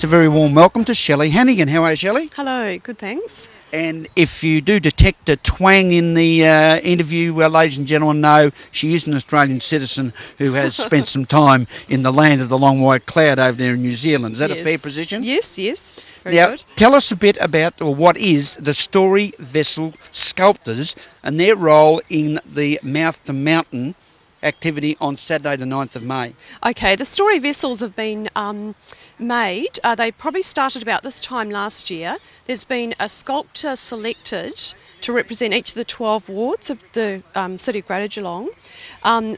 It's a very warm welcome to Shelley Hannigan. How are you, Shelley? Hello, good thanks. And if you do detect a twang in the interview, ladies and gentlemen, know she is an Australian citizen who has spent some time in the land of the long white cloud over there in New Zealand. Is that a fair position? Yes, very now, good. Tell us a bit about, or what is the Story Vessel Sculptors and their role in the Mouth to Mountain activity on Saturday the 9th of May. Okay, the story vessels have been made. They probably started about this time last year. There's been a sculptor selected to represent each of the 12 wards of the City of Greater Geelong. I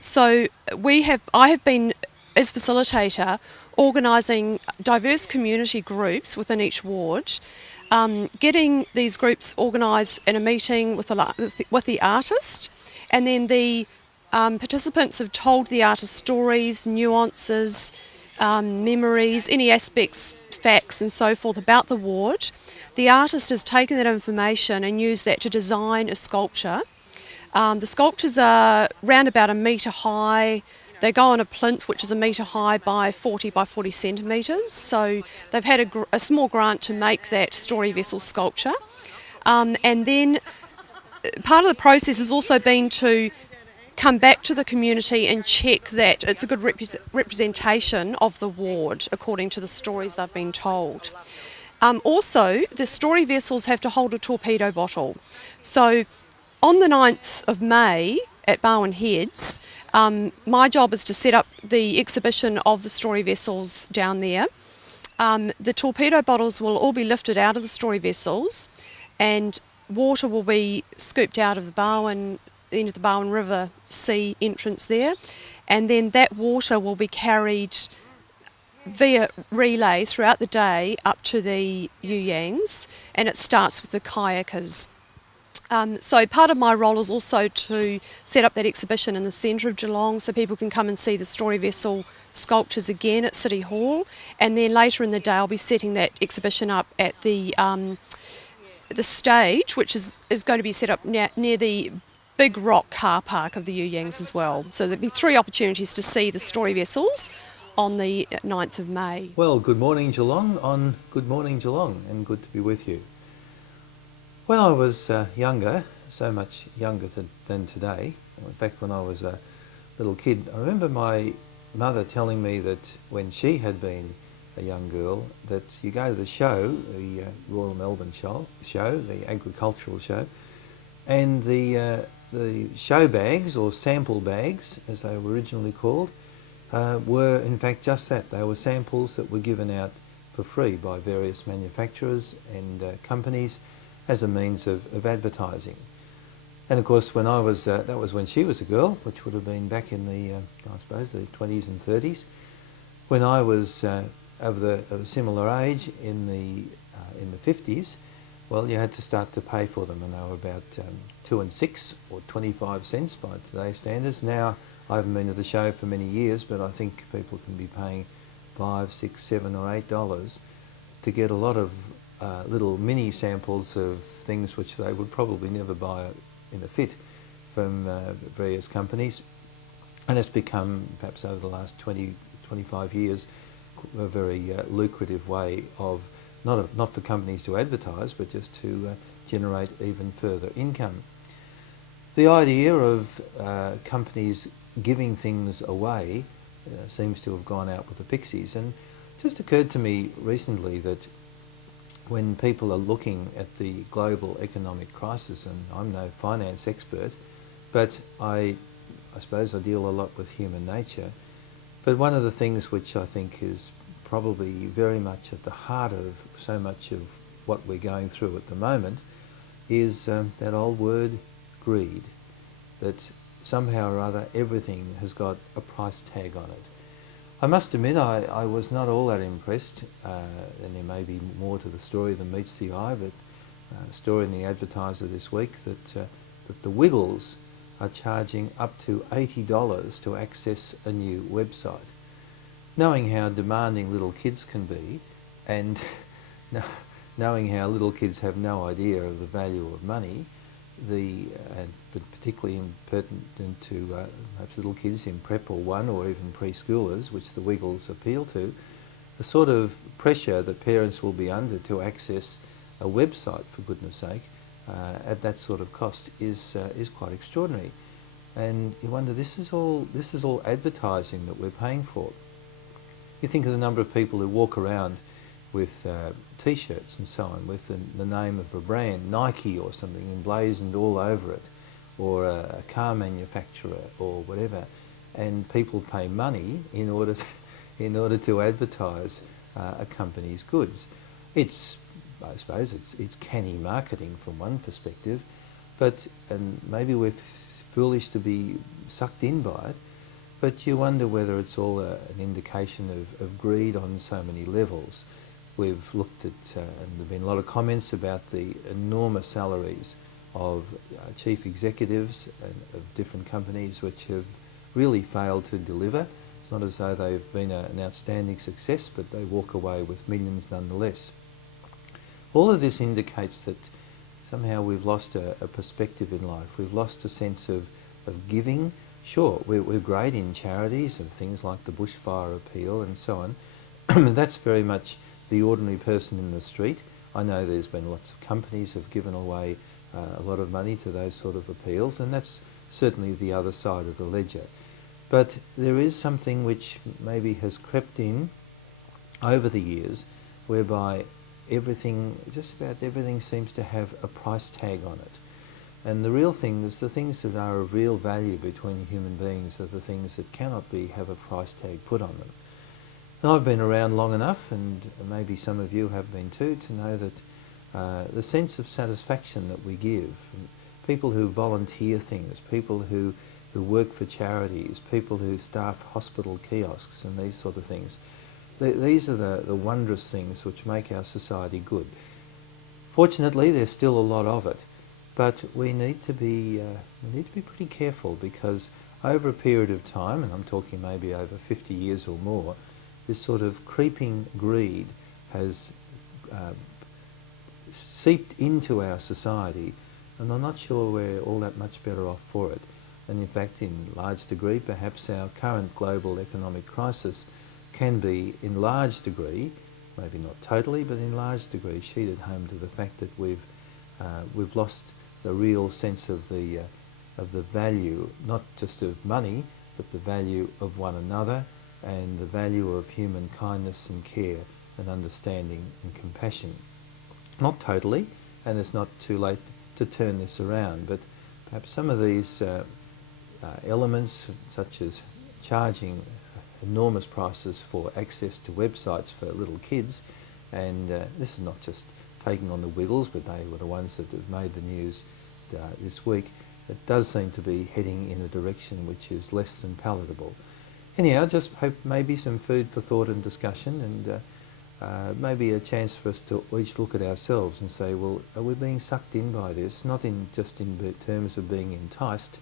have been, as facilitator, organising diverse community groups within each ward, getting these groups organised in a meeting with the artist, and then the participants have told the artist stories, nuances, memories, any aspects, facts and so forth about the ward. The artist has taken that information and used that to design a sculpture. The sculptures are round about a metre high. They go on a plinth which is a metre high by 40 by 40 centimetres. So they've had a small grant to make that story vessel sculpture. And then part of the process has also been to come back to the community and check that it's a good representation of the ward according to the stories they've been told. Also, the story vessels have to hold a torpedo bottle. So on the 9th of May at Barwon Heads, my job is to set up the exhibition of the story vessels down there. The torpedo bottles will all be lifted out of the story vessels and water will be scooped out of the Barwon into the Barwon River Sea entrance there, and then that water will be carried via relay throughout the day up to the Yuyangs, and it starts with the kayakers. So part of my role is also to set up that exhibition in the centre of Geelong so people can come and see the story vessel sculptures again at City Hall, and then later in the day I'll be setting that exhibition up at the stage, which is going to be set up near the Big Rock car park of the Yuyangs as well. So there'll be 3 opportunities to see the story vessels on the 9th of May. Well, good morning Geelong on Good Morning Geelong, and good to be with you. When I was younger, so much younger than today, in fact when I was a little kid, I remember my mother telling me that when she had been a young girl, that you go to the show, the Royal Melbourne show, the agricultural show, and the show bags, or sample bags as they were originally called, were in fact just that. They were samples that were given out for free by various manufacturers and companies as a means of advertising. And of course when I was, that was when she was a girl, which would have been back in the, I suppose, the 20s and 30s. When I was of a similar age in the 50s, well, you had to start to pay for them, and they were about 2 and 6 or 25 cents by today's standards. Now, I haven't been to the show for many years, but I think people can be paying $5, $6, $7 or $8 to get a lot of little mini samples of things which they would probably never buy in a fit from various companies. And it's become, perhaps over the last 20, 25 years, a very lucrative way of not for companies to advertise, but just to generate even further income. The idea of companies giving things away seems to have gone out with the pixies, and it just occurred to me recently that when people are looking at the global economic crisis, and I'm no finance expert, but I suppose I deal a lot with human nature, but one of the things which I think is probably very much at the heart of so much of what we're going through at the moment is that old word, greed, that somehow or other everything has got a price tag on it. I must admit I was not all that impressed, and there may be more to the story than meets the eye, but a story in the Advertiser this week that the Wiggles are charging up to $80 to access a new website. Knowing how demanding little kids can be, and knowing how little kids have no idea of the value of money, but particularly pertinent to perhaps little kids in prep or 1 or even preschoolers, which the Wiggles appeal to, the sort of pressure that parents will be under to access a website, for goodness sake, at that sort of cost is quite extraordinary. And you wonder, this is all advertising that we're paying for. You think of the number of people who walk around with T-shirts and so on, with the name of a brand, Nike or something, emblazoned all over it, or a car manufacturer or whatever, and people pay money in order to advertise a company's goods. I suppose it's canny marketing from one perspective, and maybe we're foolish to be sucked in by it, but you wonder whether it's all an indication of greed on so many levels. We've looked at, and there have been a lot of comments about the enormous salaries of chief executives of different companies which have really failed to deliver. It's not as though they've been an outstanding success, but they walk away with millions nonetheless. All of this indicates that somehow we've lost a perspective in life. We've lost a sense of giving. Sure, we're great in charities and things like the bushfire appeal and so on. That's very much the ordinary person in the street. I know there's been lots of companies have given away a lot of money to those sort of appeals, and that's certainly the other side of the ledger. But there is something which maybe has crept in over the years, whereby just about everything seems to have a price tag on it. And the real thing is the things that are of real value between human beings are the things that cannot have a price tag put on them. And I've been around long enough, and maybe some of you have been too, to know that the sense of satisfaction that we give, people who volunteer things, people who work for charities, people who staff hospital kiosks and these sort of things, these are the wondrous things which make our society good. Fortunately, there's still a lot of it, but we need to be pretty careful, because over a period of time, and I'm talking maybe over 50 years or more, this sort of creeping greed has seeped into our society, and I'm not sure we're all that much better off for it. And in fact, in large degree, perhaps our current global economic crisis can be, in large degree, maybe not totally, but in large degree, sheeted home to the fact that we've lost the real sense of the value, not just of money, but the value of one another, and the value of human kindness and care and understanding and compassion. Not totally, and it's not too late to turn this around, but perhaps some of these elements, such as charging enormous prices for access to websites for little kids, and this is not just taking on the Wiggles, but they were the ones that have made the news this week. It does seem to be heading in a direction which is less than palatable. Anyhow, just hope maybe some food for thought and discussion, and maybe a chance for us to each look at ourselves and say, well, are we being sucked in by this? Not just in terms of being enticed,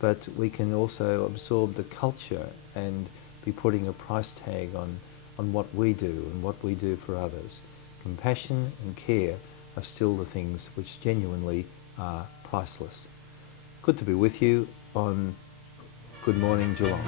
but we can also absorb the culture and be putting a price tag on what we do and what we do for others. Compassion and care are still the things which genuinely are priceless. Good to be with you on Good Morning Geelong.